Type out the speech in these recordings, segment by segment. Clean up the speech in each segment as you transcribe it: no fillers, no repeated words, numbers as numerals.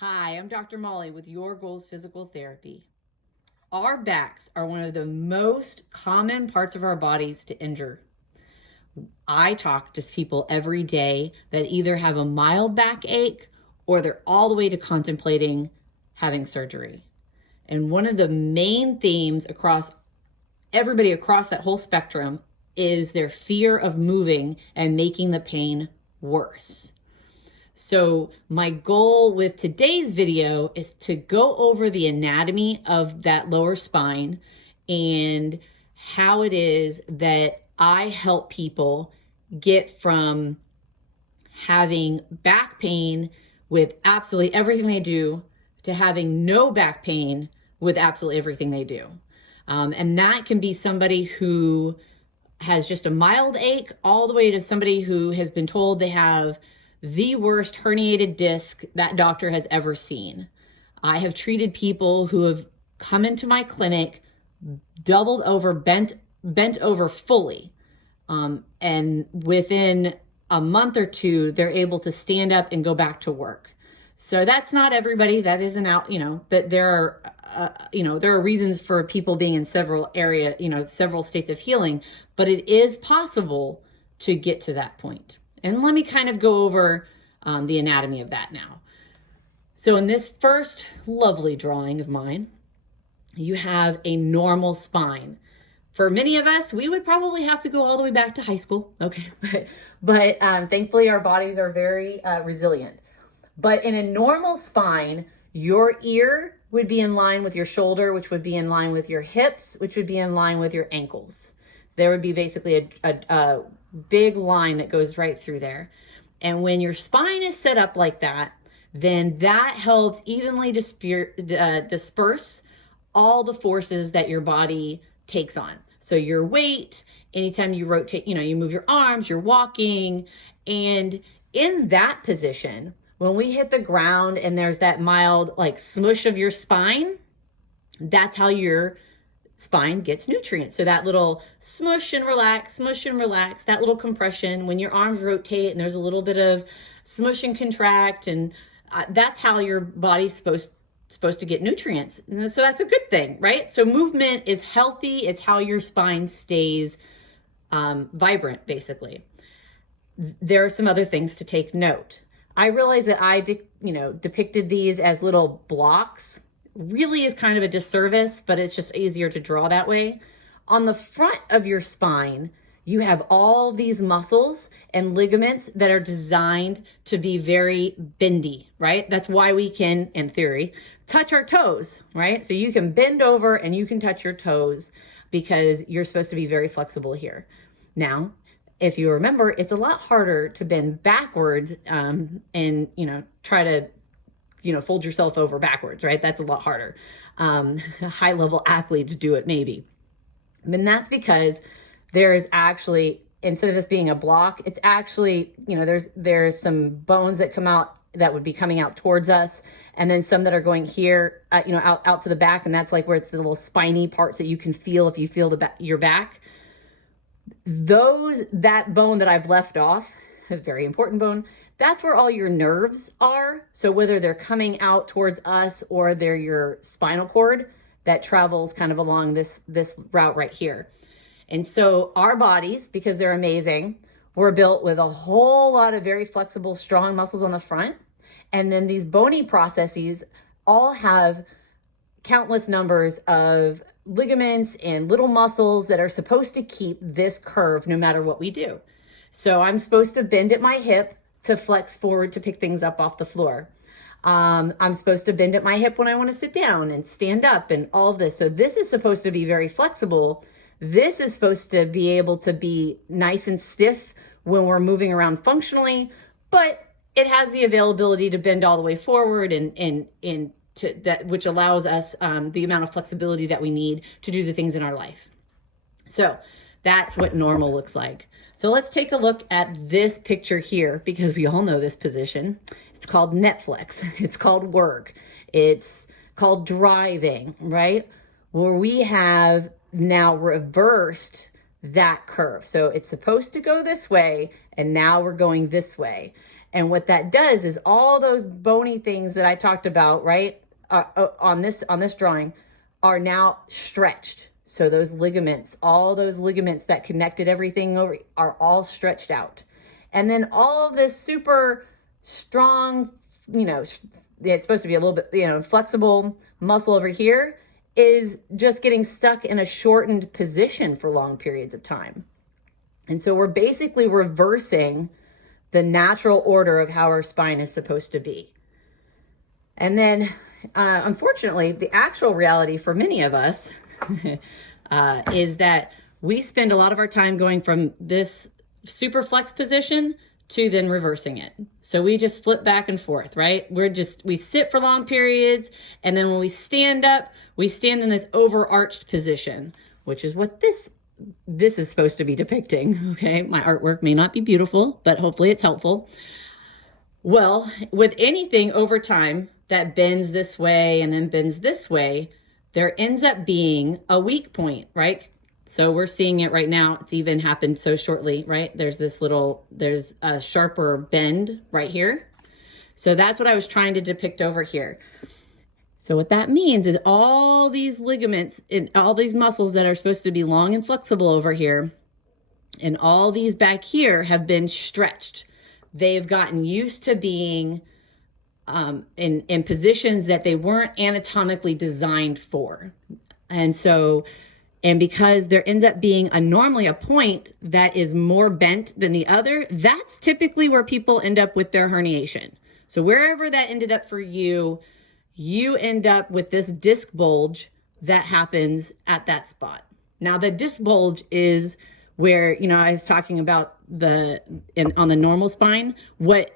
Hi, I'm Dr. Molly with Your Goals Physical Therapy. Our backs are one of the most common parts of our bodies to injure. I talk to people every day that either have a mild backache or they're all the way to contemplating having surgery. And one of the main themes across everybody across that whole spectrum is their fear of moving and making the pain worse. So my goal with today's video is to go over the anatomy of that lower spine and how it is that I help people get from having back pain with absolutely everything they do to having no back pain with absolutely everything they do. And that can be somebody who has just a mild ache all the way to somebody who has been told they have the worst herniated disc that doctor has ever seen. I have treated people who have come into my clinic doubled over, bent over fully. And within a month or two, they're able to stand up and go back to work. So that's not everybody. That isn't out, that there are, there are reasons for people being in several several states of healing, but it is possible to get to that point. And let me kind of go over the anatomy of that now. So in this first lovely drawing of mine, you have a normal spine. For many of us, we would probably have to go all the way back to high school. Okay, but thankfully our bodies are very resilient. But in a normal spine, your ear would be in line with your shoulder, which would be in line with your hips, which would be in line with your ankles. There would be basically a big line that goes right through there. And when your spine is set up like that, then that helps evenly disperse all the forces that your body takes on. So your weight, anytime you rotate, you move your arms, you're walking. And in that position, when we hit the ground and there's that mild like smush of your spine, that's how your spine gets nutrients. So that little smush and relax, that little compression when your arms rotate and there's a little bit of smush and contract, and that's how your body's supposed to get nutrients. And so that's a good thing, right? So movement is healthy. It's how your spine stays vibrant, basically. There are some other things to take note. I realize that I depicted these as little blocks. Really is kind of a disservice, but it's just easier to draw that way. On the front of your spine, you have all these muscles and ligaments that are designed to be very bendy, right? That's why we can, in theory, touch our toes, right? So you can bend over and you can touch your toes because you're supposed to be very flexible here. Now, if you remember, it's a lot harder to bend backwards and, try to, fold yourself over backwards, right? That's a lot harder. High level athletes do it maybe. And that's because there is actually, instead of this being a block, it's actually, there's some bones that come out that would be coming out towards us. And then some that are going here, out to the back. And that's like where it's the little spiny parts that you can feel if you feel your back. That bone that I've left off, a very important bone, that's where all your nerves are. So whether they're coming out towards us or they're your spinal cord that travels kind of along this route right here. And so our bodies, because they're amazing, we're built with a whole lot of very flexible, strong muscles on the front. And then these bony processes all have countless numbers of ligaments and little muscles that are supposed to keep this curve no matter what we do. So I'm supposed to bend at my hip to flex forward to pick things up off the floor. I'm supposed to bend at my hip when I want to sit down and stand up and all of this. So this is supposed to be very flexible. This is supposed to be able to be nice and stiff when we're moving around functionally, but it has the availability to bend all the way forward and to that, which allows us the amount of flexibility that we need to do the things in our life. So that's what normal looks like. So let's take a look at this picture here, because we all know this position. It's called Netflix. It's called work. It's called driving, right? Where we have now reversed that curve. So it's supposed to go this way, and now we're going this way. And what that does is all those bony things that I talked about, right, on this drawing are now stretched. So those ligaments, all those ligaments that connected everything over are all stretched out. And then all of this super strong, it's supposed to be a little bit, flexible muscle over here is just getting stuck in a shortened position for long periods of time. And so we're basically reversing the natural order of how our spine is supposed to be. And then, unfortunately, the actual reality for many of us is that we spend a lot of our time going from this super flex position to then reversing it. So we just flip back and forth, right? We sit for long periods. And then when we stand up, we stand in this overarched position, which is what this is supposed to be depicting. Okay. My artwork may not be beautiful, but hopefully it's helpful. Well, with anything over time that bends this way and then bends this way, there ends up being a weak point, right? So we're seeing it right now. It's even happened so shortly, right? There's a sharper bend right here. So that's what I was trying to depict over here. So what that means is all these ligaments and all these muscles that are supposed to be long and flexible over here and all these back here have been stretched. They've gotten used to being in positions that they weren't anatomically designed for. And because there ends up being normally a point that is more bent than the other, that's typically where people end up with their herniation. So wherever that ended up for you, you end up with this disc bulge that happens at that spot. Now the disc bulge is where, I was talking about on the normal spine, what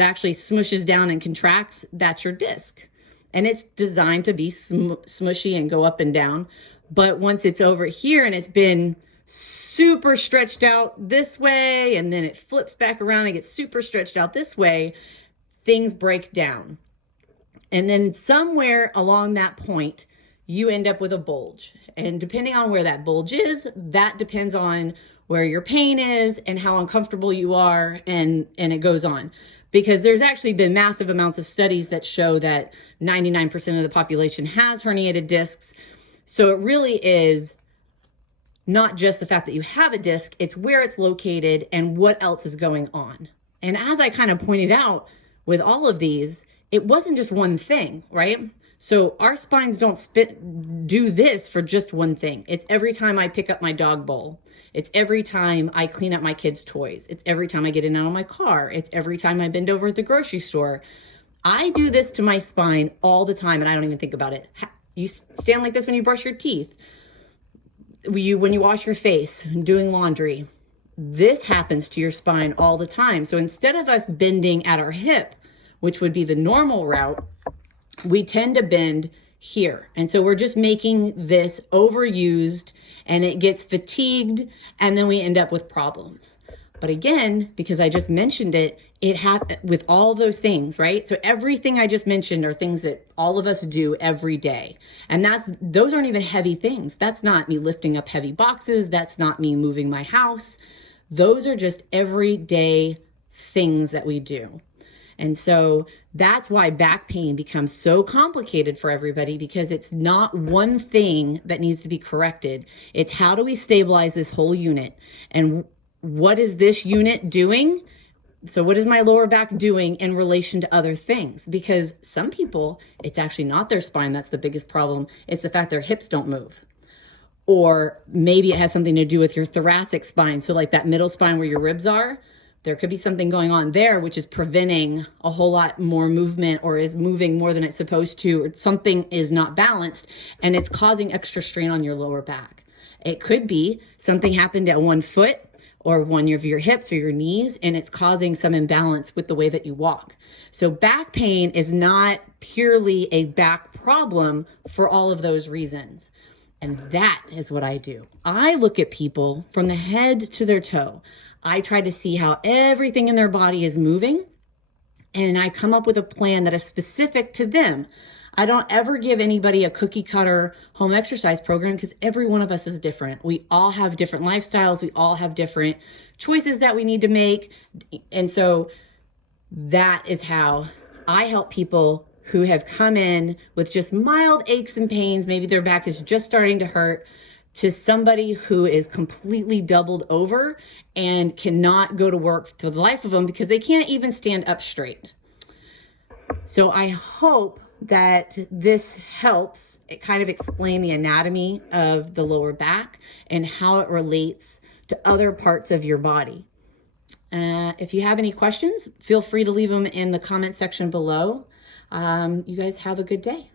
actually smushes down and contracts, that's your disc. And it's designed to be smushy and go up and down. But once it's over here and it's been super stretched out this way, and then it flips back around and gets super stretched out this way, things break down. And then somewhere along that point, you end up with a bulge. And depending on where that bulge is, that depends on where your pain is and how uncomfortable you are, and it goes on. Because there's actually been massive amounts of studies that show that 99% of the population has herniated discs. So it really is not just the fact that you have a disc, it's where it's located and what else is going on. And as I kind of pointed out with all of these, it wasn't just one thing, right? So our spines don't do this for just one thing. It's every time I pick up my dog bowl. It's every time I clean up my kids' toys. It's every time I get in and out of my car. It's every time I bend over at the grocery store. I do this to my spine all the time and I don't even think about it. You stand like this when you brush your teeth, when you wash your face, doing laundry. This happens to your spine all the time. So instead of us bending at our hip, which would be the normal route, we tend to bend here. And so we're just making this overused and it gets fatigued and then we end up with problems. But again, because I just mentioned it, with all those things, right? So everything I just mentioned are things that all of us do every day. And those aren't even heavy things. That's not me lifting up heavy boxes. That's not me moving my house. Those are just everyday things that we do. And so that's why back pain becomes so complicated for everybody, because it's not one thing that needs to be corrected. It's how do we stabilize this whole unit? And what is this unit doing? So what is my lower back doing in relation to other things? Because some people, it's actually not their spine that's the biggest problem. It's the fact their hips don't move. Or maybe it has something to do with your thoracic spine. So like that middle spine where your ribs are, there could be something going on there, which is preventing a whole lot more movement, or is moving more than it's supposed to, or something is not balanced and it's causing extra strain on your lower back. It could be something happened at one foot or one of your hips or your knees, and it's causing some imbalance with the way that you walk. So back pain is not purely a back problem for all of those reasons. And that is what I do. I look at people from the head to their toe. I try to see how everything in their body is moving, and I come up with a plan that is specific to them. I don't ever give anybody a cookie cutter home exercise program, because every one of us is different. We all have different lifestyles. We all have different choices that we need to make. And so that is how I help people who have come in with just mild aches and pains. Maybe their back is just starting to hurt, to somebody who is completely doubled over and cannot go to work for the life of them because they can't even stand up straight. So I hope that this helps kind of explain the anatomy of the lower back and how it relates to other parts of your body. If you have any questions, feel free to leave them in the comment section below. You guys have a good day.